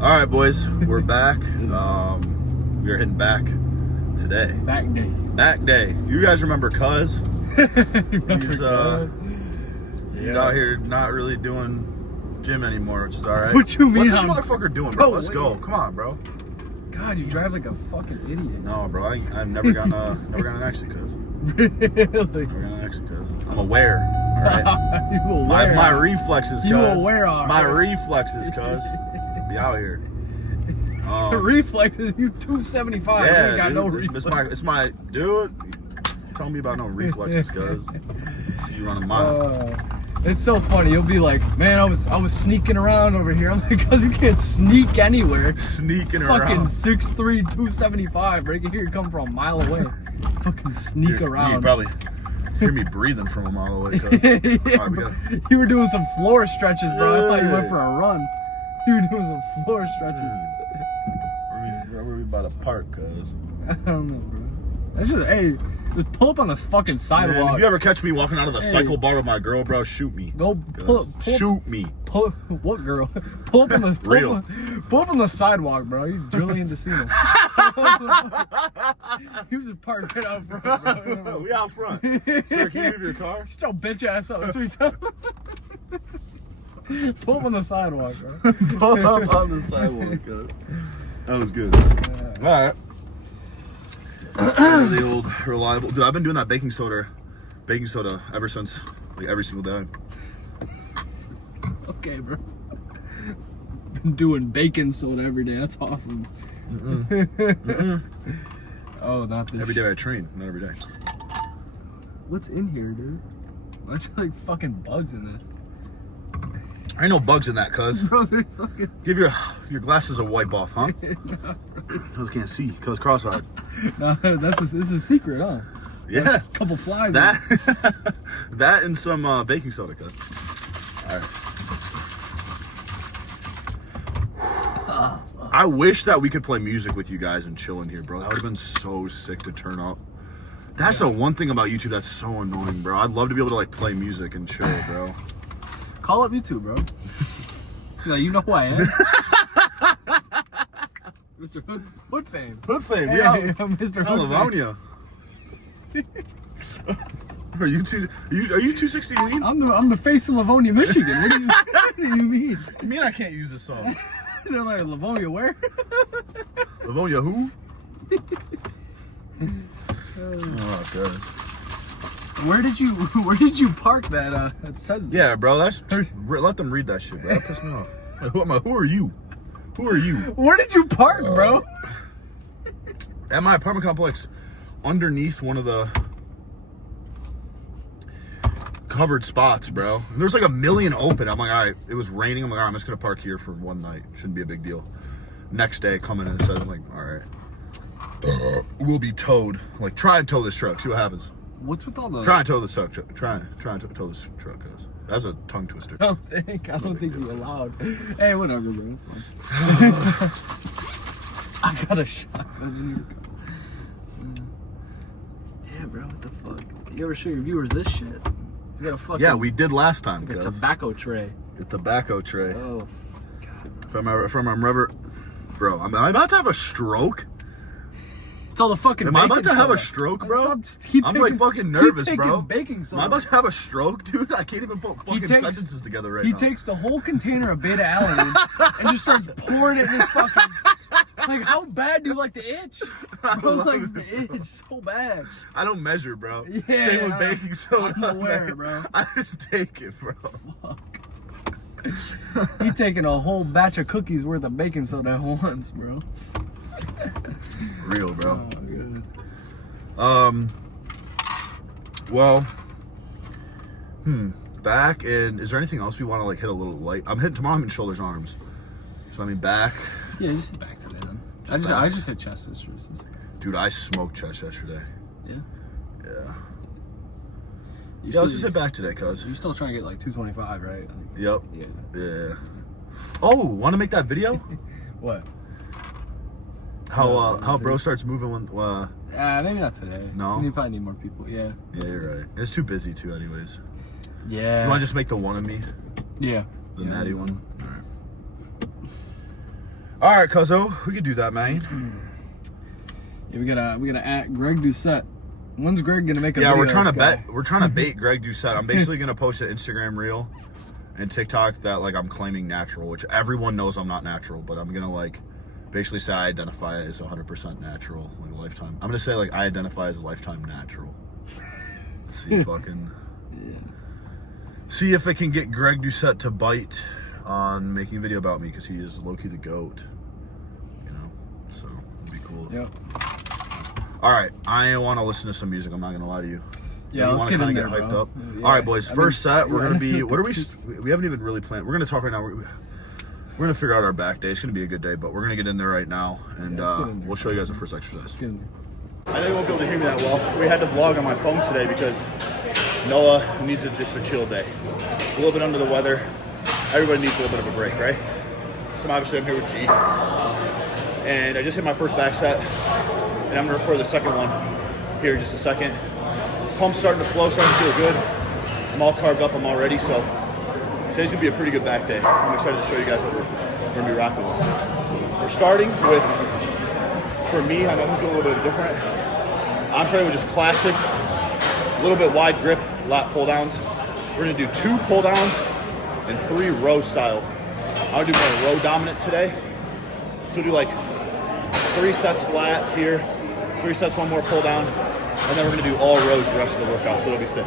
All right, boys, we're back. We're heading back today. Back day. You guys remember Cuz? He's out here not really doing gym anymore, which is all right. What you mean? What's this motherfucker doing, bro? Let's go. Come on, bro. God, you drive like a fucking idiot. No, bro. I've never gotten an accident, Cuz. Really? Never gotten an accident, Cuz. I'm aware. All right. You aware? My reflexes, Cuz. You aware? My reflexes, Cuz. Be out here. The reflexes, you 275. Yeah, you ain't got dude, no reflexes. it's my dude. Tell me about no reflexes, cuz. See you running mile. It's so funny. You'll be like, man, I was sneaking around over here. I'm like, cuz you can't sneak anywhere. Sneaking Fucking around. 6'3", 275. Right here, you come from a mile away. Fucking sneak around. You probably hear me breathing from a mile away, cuz. Yeah, Right, you were doing some floor stretches, bro. I thought you went for a run. You were doing some floor stretches. Where were we about to park, cuz? I don't know, bro. That's just, hey, just pull up on this fucking sidewalk. Man, if you ever catch me walking out of the cycle bar with my girl, bro, shoot me. Go pull. Shoot me. Pull, what girl? Pull up on the pull up on the sidewalk, bro. You Julian Decina. He was just parked right out front, bro. We out front. Sir, can you leave your car? Shut your bitch ass up. That's what you tell him. Pull up on the sidewalk, bro. Pull up on the sidewalk, cuz. That was good. Yeah. All right. Really old, reliable. Dude, I've been doing that baking soda ever since, like every single day. Okay, bro. Been doing baking soda every day. That's awesome. Oh, not this. Every day I train, not every day. What's in here, dude? What's like fucking bugs in this? There ain't no bugs in that, cuz. Bro, there's fucking... Give your glasses a wipe off, huh? Cuz can't see, cuz cross-eyed. No, this is a secret, huh? Yeah. A couple flies. That that and some baking soda, cuz. All right. I wish that we could play music with you guys and chill in here, bro. That would have been so sick to turn up. That's the one thing about YouTube that's so annoying, bro. I'd love to be able to like play music and chill, bro. Call up YouTube, bro. No, you know who I am. Mr. Hood fame. Hood fame, Hey, yeah. I'm Mr. Hood Livonia. Are you 260 lean? I'm the face of Livonia, Michigan. What do you mean? You mean I can't use this song? They're like, Livonia where? Livonia who? Oh god. Where did you park that? It says. Yeah, bro. Let them read that shit, bro. That pissed me off. Like, who are you? Who are you? Where did you park, bro? At my apartment complex, underneath one of the covered spots, bro. There's like a million open. I'm like, all right. It was raining. I'm like, all right, I'm just gonna park here for one night. Shouldn't be a big deal. Next day, coming in and says, I'm like, all right. We'll be towed. Like, try and tow this truck. See what happens. What's with all the? Try and tow this truck. Try and tow this truck, guys. That's a tongue twister. I don't think you're allowed. Hey, whatever, bro. It's fine. I got a shotgun. Yeah, bro. What the fuck? You ever show your viewers this shit? He's got a fucking. Yeah, we did last time. Like a tobacco tray. A tobacco tray. Oh, God. From my river, bro. Am I about to have a stroke? It's all the fucking. Am I about to have a stroke, bro? I'm like fucking nervous, bro. Baking soda. Am I about to have a stroke, dude? I can't even put fucking sentences together right now. He takes the whole container of beta alanine and just starts pouring it in his fucking. Like, how bad do you like the itch? Bro likes the itch so bad. I don't measure, bro. Yeah. Same with baking soda. I'm aware, bro. I just take it, bro. Fuck. He taking a whole batch of cookies worth of baking soda at once, bro. Real, bro. Oh, good. Well, back and is there anything else we want to like hit a little light? I'm hitting shoulders and arms. So I mean back. Yeah, just hit back today then. I just hit chest yesterday. Dude, I smoked chest yesterday. Yeah? Yeah. Let's just hit back today, cuz. You're still trying to get like 225, right? Yep. Yeah. Oh, want to make that video? What? How bro starts moving when maybe not today. No? You probably need more people. Yeah. Yeah, you're right. It's too busy too anyways. Yeah. You want to just make the one of me? Yeah. The natty one? All right, cuzzo, we could do that, man. Yeah, we gotta at Greg Doucette. When's Greg gonna make a video? Yeah, we're trying to bait Greg Doucette. I'm basically gonna post an Instagram reel and TikTok that like I'm claiming natural, which everyone knows I'm not natural, but I'm gonna like basically say I identify as 100% natural, like a lifetime. I'm gonna say like I identify as a lifetime natural. See fucking. Yeah. See if I can get Greg Doucette to bite on making a video about me, because he is low-key the GOAT. You know, so it'd be cool. Yep. All right, I want to listen to some music. I'm not gonna lie to you. Yeah, let's get in there, hyped bro. up. Yeah. All right, boys. First set, we're gonna be. What are we? We haven't even really planned. We're gonna talk right now. We're gonna figure out our back day. It's gonna be a good day, but we're gonna get in there right now, and we'll show you guys the first exercise. I know you won't be able to hear me that well. We had to vlog on my phone today because Noah needs just a chill day. A little bit under the weather. Everybody needs a little bit of a break, right? So obviously I'm here with G. And I just hit my first back set. And I'm gonna record the second one here in just a second. Pump's starting to flow, starting to feel good. I'm all carved up, I'm all ready, so today's gonna be a pretty good back day. I'm excited to show you guys what we're gonna be rocking with. We're starting with, for me, I'm gonna do a little bit different. I'm starting with just classic, a little bit wide grip, lat pull downs. We're gonna do 2 pull downs and 3 row style. I'll do more row dominant today. So we'll do like 3 sets lat here, 3 sets, 1 more pull down, and then we're gonna do all rows the rest of the workout, so it'll be sick.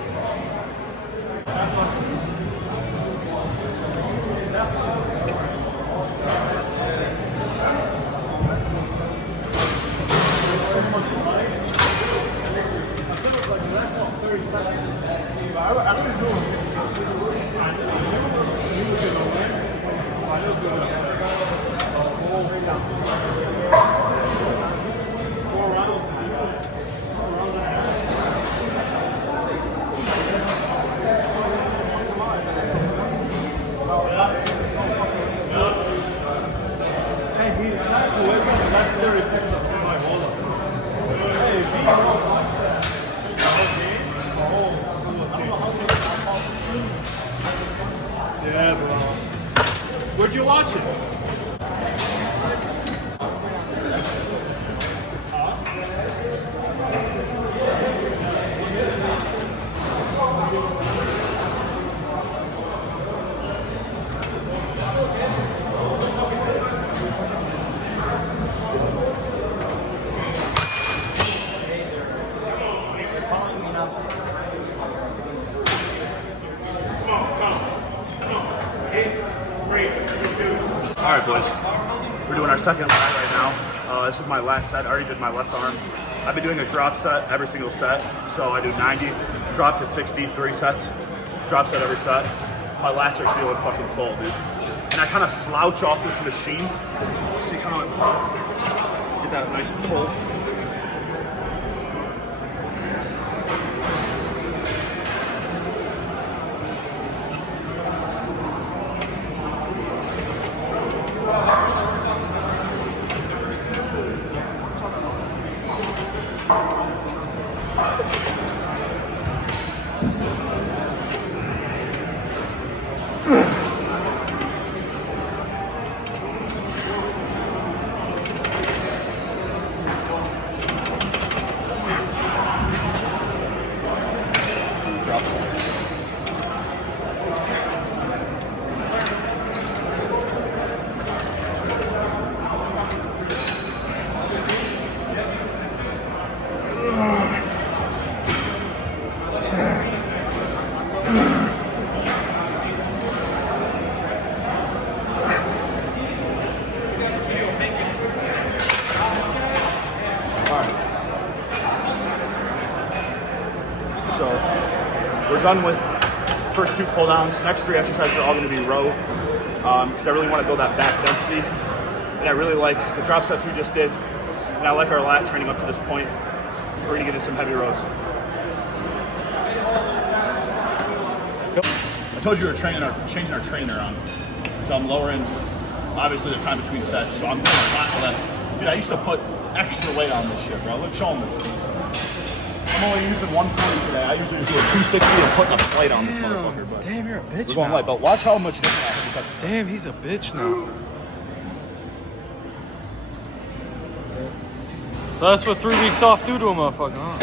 Yeah, bro. Where'd you watch it? All right, boys. We're doing our second line right now. This is my last set. I already did my left arm. I've been doing a drop set every single set. So I do 90, drop to 60, 3 sets, drop set every set. My lats are feeling fucking full, dude. And I kind of slouch off this machine. See, kind of get that nice pull. So we're done with the first 2 pull downs. Next 3 exercises are all going to be row, because I really want to build that back density. And I really like the drop sets we just did, and I like our lat training up to this point. We're going to get into some heavy rows. I told you we were changing our trainer on, so I'm lowering obviously the time between sets. So I'm doing a lot less. Dude, I used to put extra weight on this shit, bro. Look, show them this. I'm only using 140 today. I usually just do a 260 and putting a plate on this motherfucker. But damn, you're a bitch we're going light, but watch how much different I have. Damn, he's a bitch now. So that's what 3 weeks off do to a motherfucker, huh?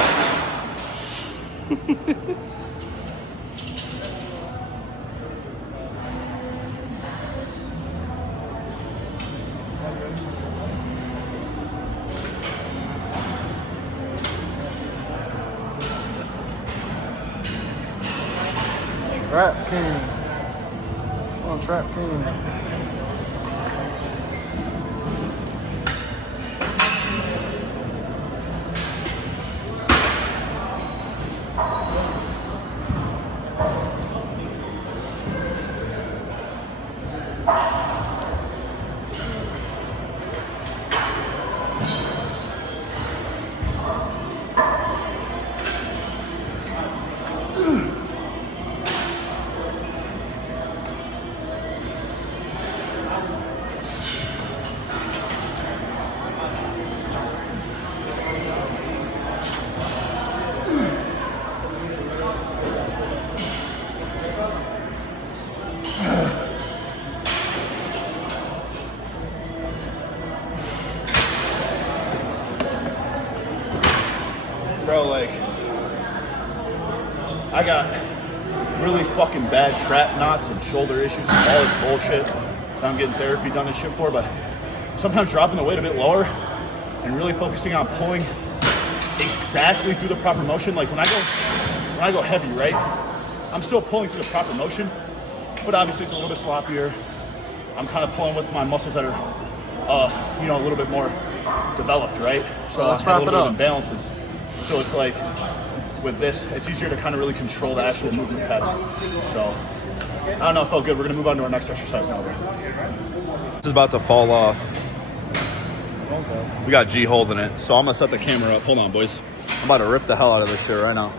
Trap King. Come on, Trap King. Bro, like, I got really fucking bad trap knots and shoulder issues and all this bullshit that I'm getting therapy done and shit for, but sometimes dropping the weight a bit lower and really focusing on pulling exactly through the proper motion. Like when I go heavy, right? I'm still pulling through the proper motion, but obviously it's a little bit sloppier. I'm kind of pulling with my muscles that are, you know, a little bit more developed, right? So let's I wrap have a it little bit up. of imbalances. So it's like, with this, it's easier to kind of really control the actual movement pattern. So, I don't know, it felt good. We're gonna move on to our next exercise now, bro. This is about to fall off. Okay. We got G holding it, so I'm gonna set the camera up. Hold on, boys. I'm about to rip the hell out of this shit right now.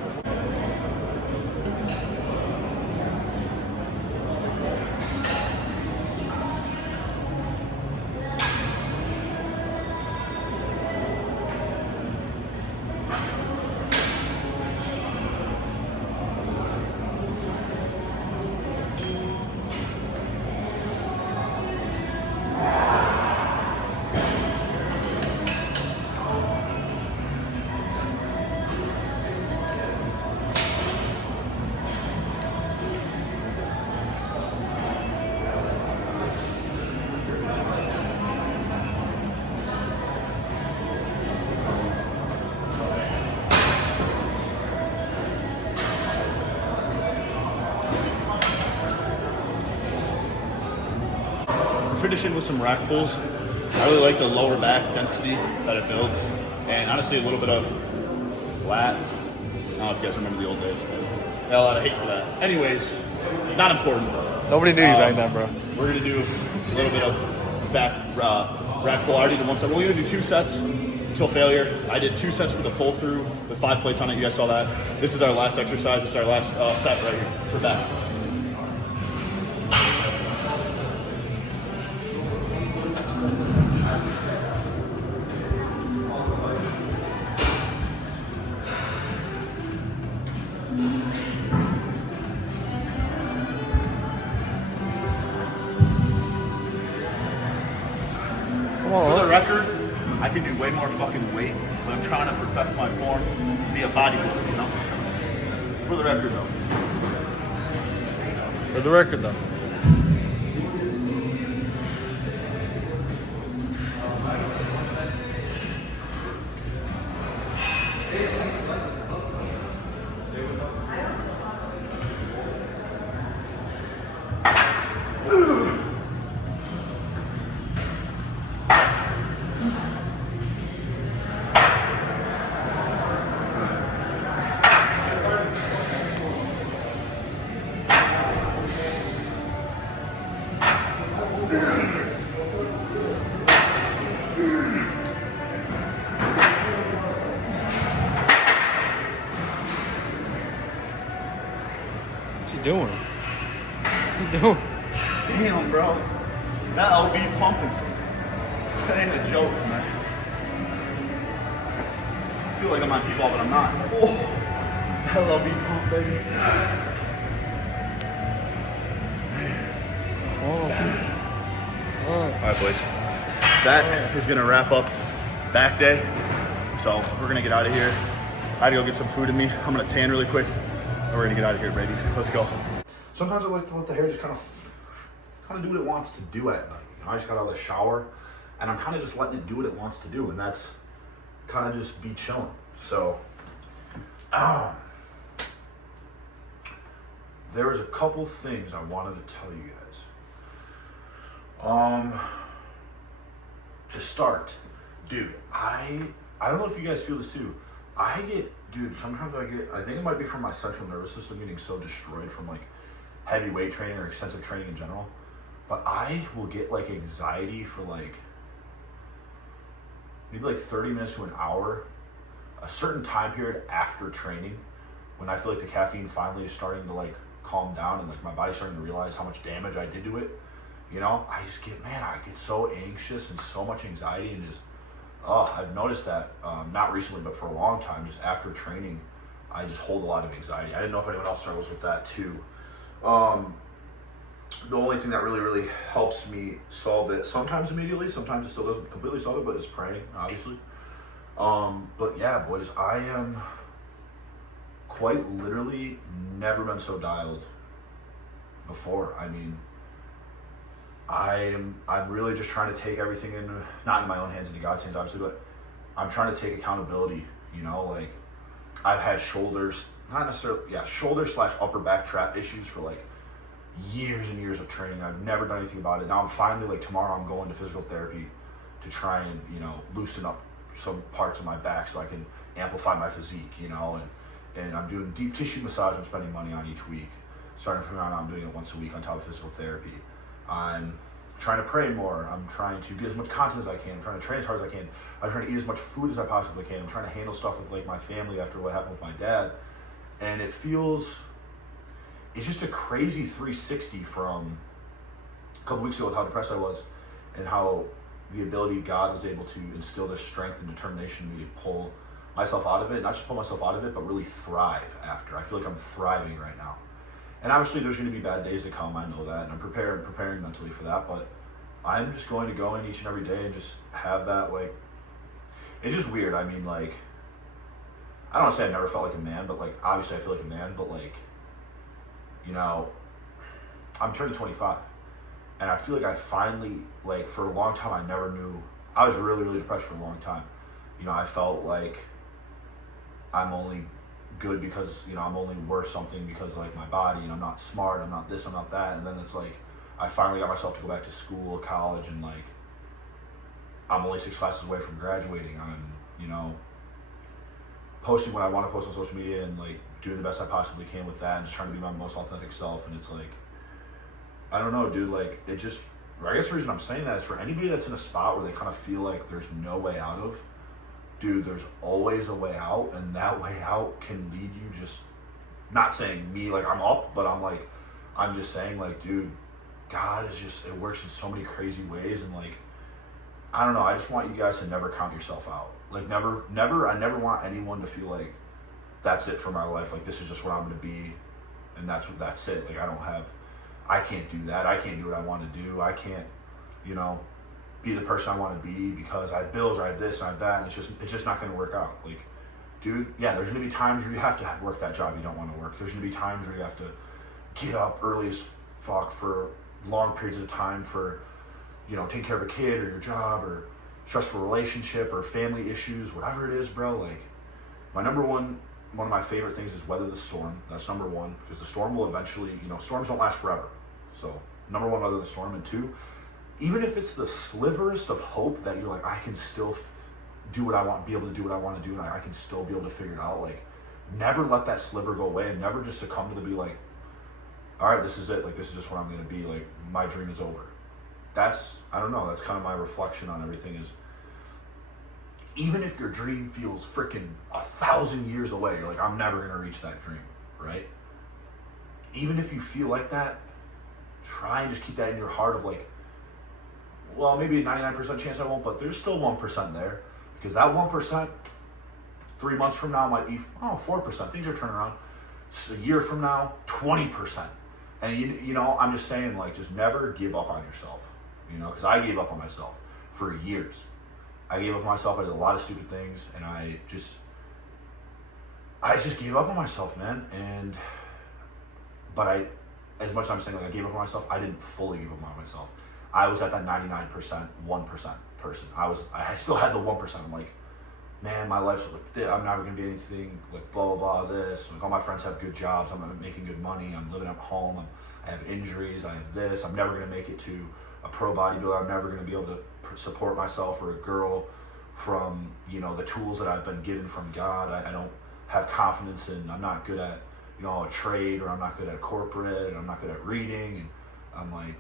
Finishing with some rack pulls. I really like the lower back density that it builds, and honestly a little bit of lat. I don't know if you guys remember the old days, but I got a lot of hate for that. Anyways, not important. Nobody knew you back then, bro. We're gonna do a little bit of back rack pull. I already did one set. We're gonna do 2 sets until failure. I did 2 sets for the pull through with 5 plates on it. You guys saw that. This is our last exercise. This is our last set right here for back. For the record, I can do way more fucking weight, but I'm trying to perfect my form, be a bodybuilder, you know? For the record, though. For the record, though. What's he doing? What's he doing? Damn, bro. That LB pump is, that ain't a joke, man. I feel like I'm on P-ball, but I'm not. Oh, that LB pump, baby. All right, boys. That is gonna wrap up back day. So we're gonna get out of here. I had to go get some food in me. I'm gonna tan really quick, and we're gonna get out of here, baby. Let's go. Sometimes I like to let the hair just kind of do what it wants to do at night. You know, I just got out of the shower, and I'm kind of just letting it do what it wants to do, and that's kind of just be chilling. So, there was a couple things I wanted to tell you guys. To start, dude, I don't know if you guys feel this too. Sometimes I think it might be from my central nervous system getting so destroyed from like heavy weight training or extensive training in general. But I will get like anxiety for like maybe like 30 minutes to an hour, a certain time period after training, when I feel like the caffeine finally is starting to like calm down and like my body's starting to realize how much damage I did to it. You know, I get so anxious and so much anxiety and just, I've noticed that, not recently, but for a long time, just after training, I just hold a lot of anxiety. I didn't know if anyone else struggles with that too. The only thing that really, really helps me solve it, sometimes immediately, sometimes it still doesn't completely solve it, but it's praying, obviously. But yeah, boys, I am quite literally never been so dialed before. I mean, I'm really just trying to take everything not in my own hands, into God's hands, obviously, but I'm trying to take accountability, you know, like I've had shoulder / upper back trap issues for like years and years of training. I've never done anything about it. Now I'm finally, like tomorrow, I'm going to physical therapy to try and, you know, loosen up some parts of my back so I can amplify my physique, you know, and I'm doing deep tissue massage. I'm spending money on each week. Starting from now on, I'm doing it once a week on top of physical therapy. I'm trying to pray more. I'm trying to get as much content as I can. I'm trying to train as hard as I can. I'm trying to eat as much food as I possibly can. I'm trying to handle stuff with like my family after what happened with my dad. And it's just a crazy 360 from a couple weeks ago with how depressed I was and how the ability God was able to instill this strength and determination in me to pull myself out of it. Not just pull myself out of it, but really thrive after. I feel like I'm thriving right now. And obviously there's going to be bad days to come, I know that, and I'm preparing mentally for that, but I'm just going to go in each and every day and just have that, like, it's just weird. I mean, like, I don't want to say I never felt like a man, but, like, obviously I feel like a man, but, like, you know, I'm turning 25, and I feel like I finally, like, for a long time I never knew, I was really, really depressed for a long time. You know, I felt like I'm only good because, you know, I'm only worth something because of like my body, and I'm not smart, I'm not this, I'm not that. And then it's like I finally got myself to go back to school, college, and like I'm only 6 classes away from graduating. I'm, you know, posting what I want to post on social media and like doing the best I possibly can with that and just trying to be my most authentic self. And it's like, I don't know, dude, like it just, I guess the reason I'm saying that is for anybody that's in a spot where they kind of feel like there's no way out of, dude, there's always a way out, and that way out can lead you just, not saying me like I'm up, but I'm just saying like, dude, God is just, it works in so many crazy ways, and like, I don't know, I just want you guys to never count yourself out. Like never, I never want anyone to feel like that's it for my life, like this is just what I'm gonna be, and that's it. Like I can't do that, I can't do what I want to do, I can't, you know, be the person I want to be because I have bills or I have this and I have that, and it's just not going to work out. Like, dude, yeah, there's going to be times where you have to work that job you don't want to work. There's going to be times where you have to get up early as fuck for long periods of time for, you know, take care of a kid or your job or stressful relationship or family issues, whatever it is, bro. Like, one of my favorite things is weather the storm. That's number one, because the storm will eventually, you know, storms don't last forever. So, number one, weather the storm, and two, even if it's the sliverest of hope that you're like, I can still do what I want, be able to do what I want to do, and I can still be able to figure it out, like, never let that sliver go away, and never just succumb to be like, all right, this is it, like, this is just what I'm going to be, like, my dream is over. That's, I don't know, that's kind of my reflection on everything is, even if your dream feels freaking 1,000 years away, you're like, I'm never going to reach that dream, right? Even if you feel like that, try and just keep that in your heart of like, well, maybe a 99% chance I won't, but there's still 1% there. Because that 1%, 3 months from now might be, 4%. Things are turning around. A year from now, 20%. And you know, I'm just saying, like, just never give up on yourself. You know, because I gave up on myself for years. I gave up on myself. I did a lot of stupid things, and I just gave up on myself, man. But as much as I'm saying like I gave up on myself, I didn't fully give up on myself. I was at that 99%, 1% person. I still had the 1%. I'm like, man, my life's like, I'm never gonna be anything, like blah, blah, blah, this. Like all my friends have good jobs, I'm making good money, I'm living at home, I have injuries, I have this, I'm never gonna make it to a pro bodybuilder, I'm never gonna be able to support myself or a girl from, the tools that I've been given from God. I don't have confidence in, I'm not good at, a trade, or I'm not good at corporate, and I'm not good at reading, and I'm like,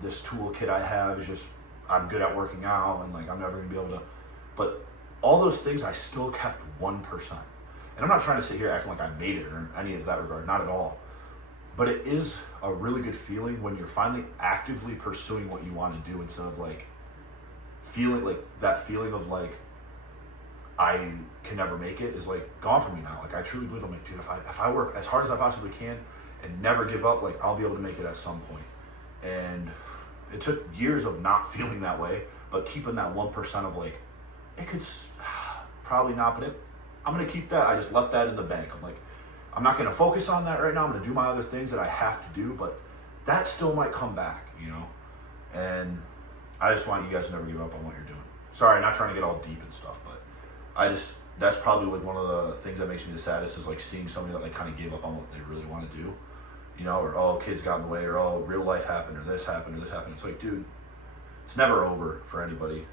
this toolkit I have is just, I'm good at working out, and like, I'm never gonna be able to, but all those things, I still kept 1%. And I'm not trying to sit here acting like I made it or any of that regard, not at all. But it is a really good feeling when you're finally actively pursuing what you want to do, instead of like feeling like that feeling of like, I can never make it is like gone from me now. Like I truly believe, I'm like, dude, if I work as hard as I possibly can and never give up, like I'll be able to make it at some point. And it took years of not feeling that way, but keeping that 1% of like, it could probably not, but I'm going to keep that. I just left that in the bank. I'm like, I'm not going to focus on that right now. I'm going to do my other things that I have to do, but that still might come back, And I just want you guys to never give up on what you're doing. Sorry, not trying to get all deep and stuff, but that's probably like one of the things that makes me the saddest is like seeing somebody that like kind of gave up on what they really want to do, or oh, kids got in the way, or oh, real life happened, or this happened, or this happened. It's like, dude, it's never over for anybody,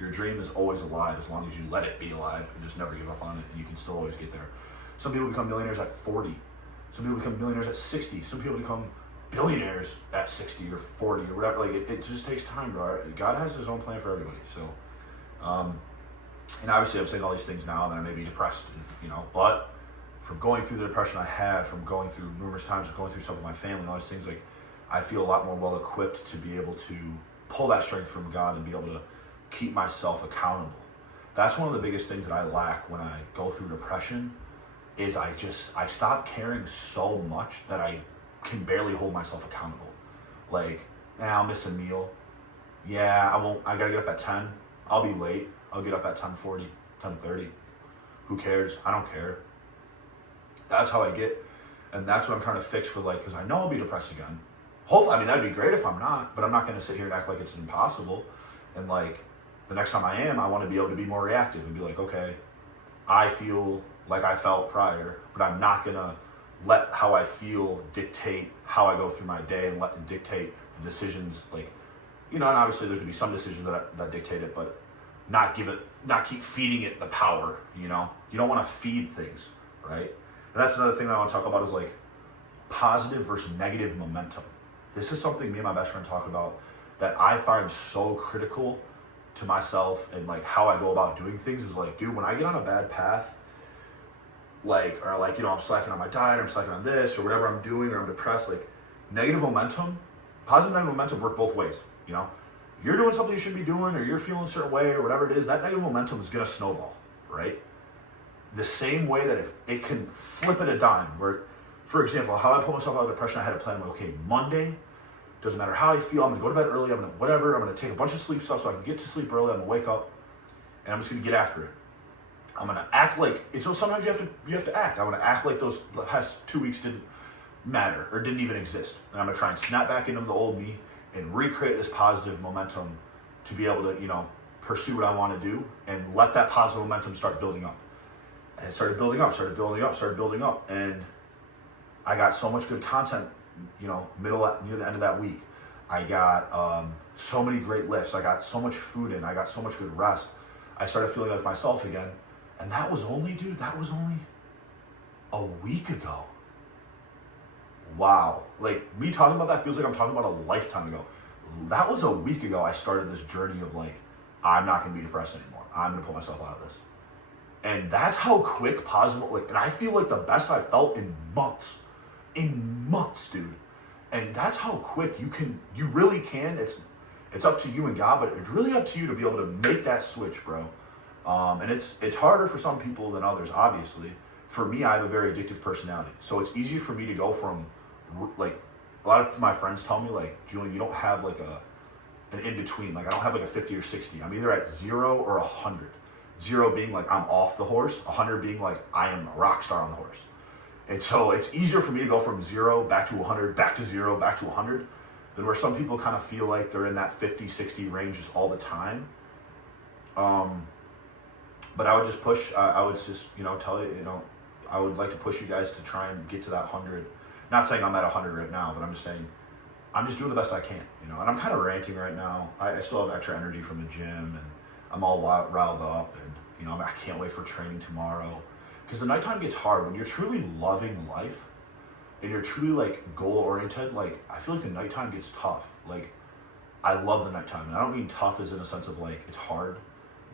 Your dream is always alive as long as you let it be alive and just never give up on it, and you can still always get there. Some people become millionaires at 40. Some people become millionaires at 60. Some people become billionaires at 60 or 40 or whatever. Like it just takes time, bro. God has his own plan for everybody. So, and obviously I'm saying all these things now, and then I may be depressed, but from going through the depression I had, from going through numerous times of going through stuff with my family and all these things, like I feel a lot more well equipped to be able to pull that strength from God and be able to keep myself accountable. That's one of the biggest things that I lack when I go through depression is I stop caring so much that I can barely hold myself accountable. Like, I'll miss a meal. Yeah, I gotta get up at 10. I'll be late. I'll get up at 10:40, 10:30. Who cares? I don't care. That's how I get. And that's what I'm trying to fix for because I know I'll be depressed again. Hopefully, that'd be great if I'm not, but I'm not gonna sit here and act like it's impossible. And the next time I am, I want to be able to be more reactive and be like, okay, I feel like I felt prior, but I'm not going to let how I feel dictate how I go through my day and let it dictate the decisions. And obviously there's going to be some decisions that dictate it, but not keep feeding it the power, You don't want to feed things, right? And that's another thing that I want to talk about is positive versus negative momentum. This is something me and my best friend talk about that I find so critical to myself and how I go about doing things is dude, when I get on a bad path, I'm slacking on my diet, or I'm slacking on this, or whatever I'm doing, or I'm depressed, negative momentum, positive negative momentum work both ways, You're doing something you shouldn't be doing, or you're feeling a certain way, or whatever it is, that negative momentum is gonna snowball, right? The same way that if it can flip at a dime, where, for example, how I pulled myself out of depression, I had a plan, okay, Monday, doesn't matter how I feel, I'm gonna go to bed early, I'm gonna take a bunch of sleep stuff so I can get to sleep early, I'm gonna wake up, and I'm just gonna get after it. I'm gonna act like, so sometimes you have to act. I'm gonna act like those past 2 weeks didn't matter, or didn't even exist. And I'm gonna try and snap back into the old me, and recreate this positive momentum to be able to, pursue what I wanna do, and let that positive momentum start building up. And it started building up, and I got so much good content, near the end of that week. I got so many great lifts. I got so much food in. I got so much good rest. I started feeling like myself again. And that was only a week ago. Wow. Me talking about that feels like I'm talking about a lifetime ago. That was a week ago I started this journey of I'm not going to be depressed anymore. I'm going to pull myself out of this. And that's how quick positive, and I feel like the best I've felt in months, dude. And that's how quick you really can. It's up to you and God, but it's really up to you to be able to make that switch, bro. And it's harder for some people than others, obviously. For me, I have a very addictive personality. So it's easy for me to go from, a lot of my friends tell me, Julian, you don't have an in-between. Like I don't have like a 50 or 60. I'm either at 0 or 100. 0 being like I'm off the horse, 100 being like I am a rock star on the horse. And so it's easier for me to go from 0 back to 100, back to 0, back to 100, than where some people kind of feel like they're in that 50, 60 range just all the time. But I would just push, I would just, tell you, I would like to push you guys to try and get to that 100. Not saying I'm at 100 right now, but I'm just saying, I'm just doing the best I can, and I'm kind of ranting right now. I still have extra energy from the gym, and I'm all riled up, and, I can't wait for training tomorrow. Because the nighttime gets hard. When you're truly loving life, and you're truly, like, goal-oriented, like, I feel like the nighttime gets tough. Like, I love the nighttime, and I don't mean tough as in a sense of, like, it's hard.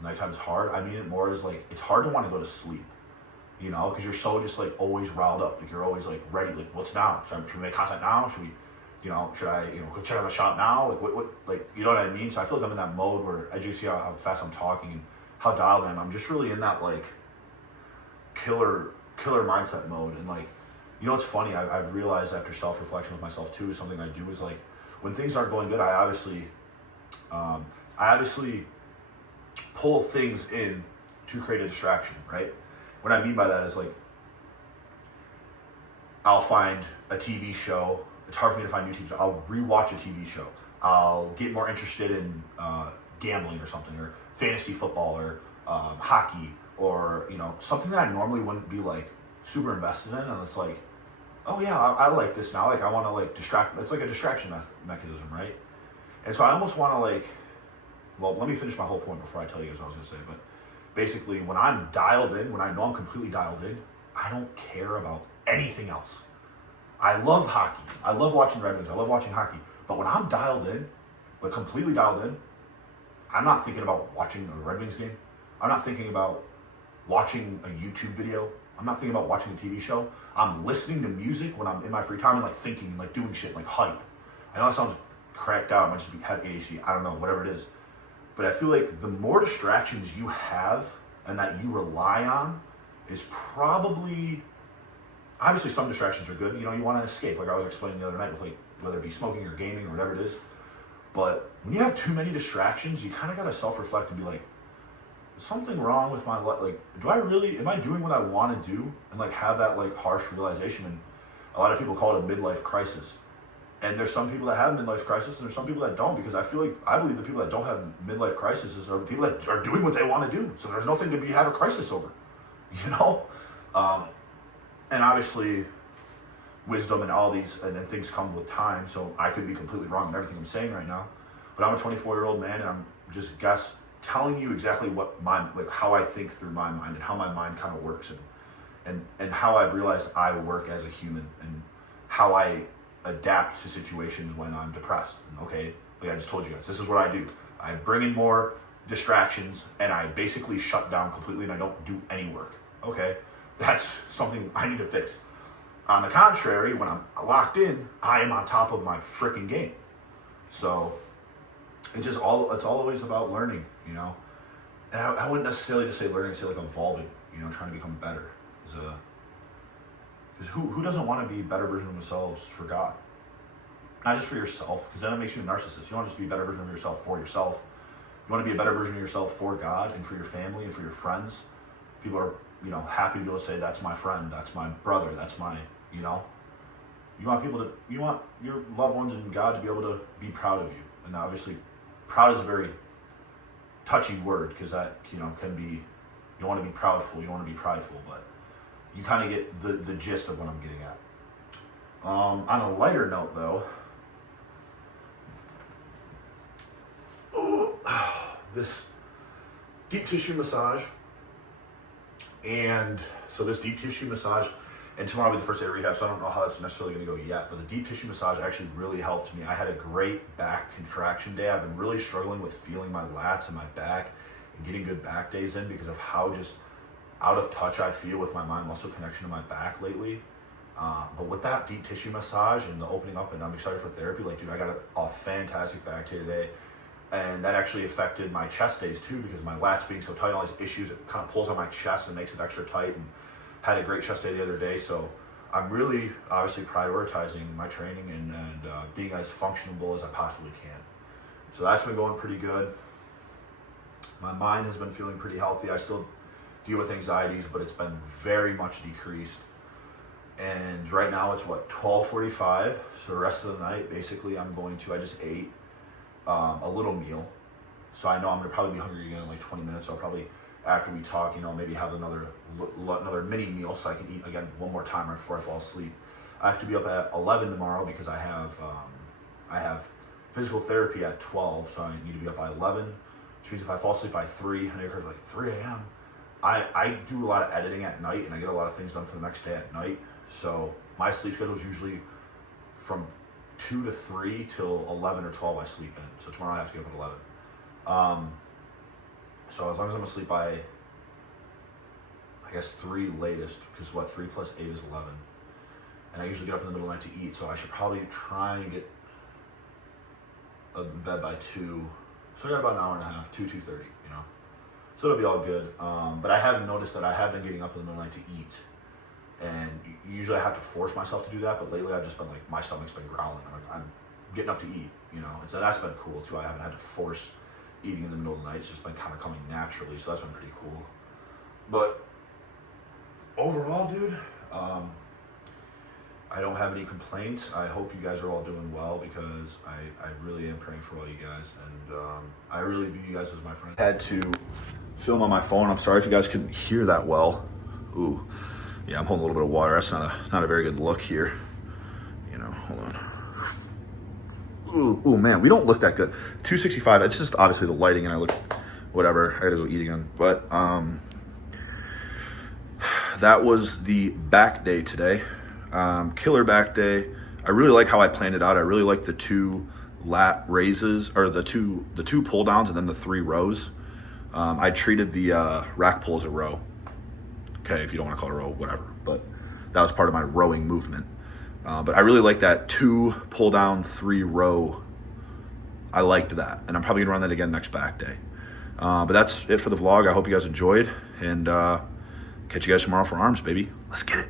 Nighttime is hard. I mean it more as, like, it's hard to want to go to sleep, because you're so just, like, always riled up. Like, you're always, like, ready. Like, what's now? Should we make content now? Should we, should I, go check out the shop now? Like, what, like, you know what I mean? So I feel like I'm in that mode where, as you see how fast I'm talking and how dialed I am, I'm just really in that, like, killer mindset mode. And, like, what's funny? I've realized after self-reflection with myself, too, is something I do is, like, when things aren't going good, I obviously pull things in to create a distraction, right? What I mean by that is, like, I'll find a TV show. It's hard for me to find new TV shows. I'll rewatch a TV show. I'll get more interested in gambling or something, or fantasy football, or hockey, or, something that I normally wouldn't be, like, super invested in. And it's like, oh yeah, I like this now. Like, I want to, like, distract. It's like a distraction mechanism, right? And so I almost want to, like, well, let me finish my whole point before I tell you guys what I was going to say. But basically, when I'm dialed in, when I know I'm completely dialed in, I don't care about anything else. I love hockey. I love watching Red Wings. I love watching hockey. But when I'm dialed in, like completely dialed in, I'm not thinking about watching a Red Wings game. I'm not thinking about watching a YouTube video. I'm not thinking about watching a TV show. I'm listening to music when I'm in my free time and, like, thinking and, like, doing shit, like, hype. I know that sounds cracked out. I might just have ADHD. I don't know, whatever it is. But I feel like the more distractions you have and that you rely on is probably, obviously some distractions are good. You want to escape, like I was explaining the other night with, like, whether it be smoking or gaming or whatever it is. But when you have too many distractions, you kind of got to self-reflect and be like, is something wrong with my life? Like, am I doing what I want to do? And, like, have that, like, harsh realization. And a lot of people call it a midlife crisis. And there's some people that have midlife crisis, and there's some people that don't, because I believe the people that don't have midlife crises are the people that are doing what they want to do. So there's nothing to have a crisis over, And obviously, wisdom and all these and things come with time. So I could be completely wrong in everything I'm saying right now, but I'm a 24-year-old man, and I'm just telling you exactly what how I think through my mind and how my mind kind of works, and how I've realized I work as a human, and how I adapt to situations when I'm depressed. Okay, like I just told you guys, this is what I do. I bring in more distractions, and I basically shut down completely, and I don't do any work. Okay, that's something I need to fix. On the contrary, when I'm locked in, I am on top of my freaking game. So it's always about learning, And I wouldn't necessarily just say learning, I'd say, like, evolving, trying to become better. Because who doesn't want to be a better version of themselves for God? Not just for yourself, because then it makes you a narcissist. You want to just be a better version of yourself for yourself. You want to be a better version of yourself for God and for your family and for your friends. People are, happy to be able to say, that's my friend, that's my brother, that's my, You want your loved ones and God to be able to be proud of you. And obviously, proud is a very touchy word, because that, can be, you don't want to be proudful, you don't want to be prideful, but you kind of get the gist of what I'm getting at. On a lighter note, though, this deep tissue massage, and so this deep tissue massage, and tomorrow will be the first day of rehab, so I don't know how that's necessarily going to go yet, but the deep tissue massage actually really helped me. I had a great back contraction day. I've been really struggling with feeling my lats and my back and getting good back days in, because of how just out of touch I feel with my mind-muscle connection to my back lately. But with that deep tissue massage and the opening up, and I'm excited for therapy, like, dude, I got a fantastic back day today. And that actually affected my chest days too, because my lats being so tight, all these issues, it kind of pulls on my chest and makes it extra tight, and had a great chest day the other day. So I'm really obviously prioritizing my training and being as functional as I possibly can. So that's been going pretty good. My mind has been feeling pretty healthy. I still deal with anxieties, but it's been very much decreased. And right now it's what, 12:45. So the rest of the night, basically, I just ate a little meal. So I know I'm gonna probably be hungry again in like 20 minutes. So I'll probably, after we talk, maybe have another mini meal so I can eat again one more time right before I fall asleep. I have to be up at 11 tomorrow because I have physical therapy at 12, so I need to be up by 11, which means if I fall asleep by 3, and it occurs like 3 a.m., I do a lot of editing at night, and I get a lot of things done for the next day at night. So my sleep schedule is usually from 2 to 3 till 11 or 12 I sleep in. So tomorrow I have to get up at 11. So as long as I'm asleep by, I guess, 3 latest, because 3 plus 8 is 11. And I usually get up in the middle of the night to eat, so I should probably try and get in bed by 2. So I got about an hour and a half, 2:30, So it'll be all good. But I have noticed that I have been getting up in the middle of the night to eat. And usually I have to force myself to do that, but lately I've just been like, my stomach's been growling. I'm getting up to eat, And so that's been cool too. I haven't had to force eating in the middle of the night. It's just been kind of coming naturally, so that's been pretty cool. But overall, dude, I don't have any complaints. I hope you guys are all doing well because I really am praying for all you guys, and I really view you guys as my friends. I had to film on my phone. I'm sorry if you guys couldn't hear that well. Ooh, yeah, I'm holding a little bit of water. That's not a very good look here. Hold on. Ooh, man, we don't look that good. 265. It's just obviously the lighting, and I look whatever. I gotta go eat again, but that was the back day today. Killer back day. I really like how I planned it out. I really like the 2 lat raises, or the two pull downs, and then the 3 rows. I treated the rack pull as a row. Okay, if you don't want to call it a row, whatever. But that was part of my rowing movement. But I really like that 2 pull down, 3 row. I liked that, and I'm probably gonna run that again next back day. But that's it for the vlog. I hope you guys enjoyed, and catch you guys tomorrow for arms, baby. Let's get it.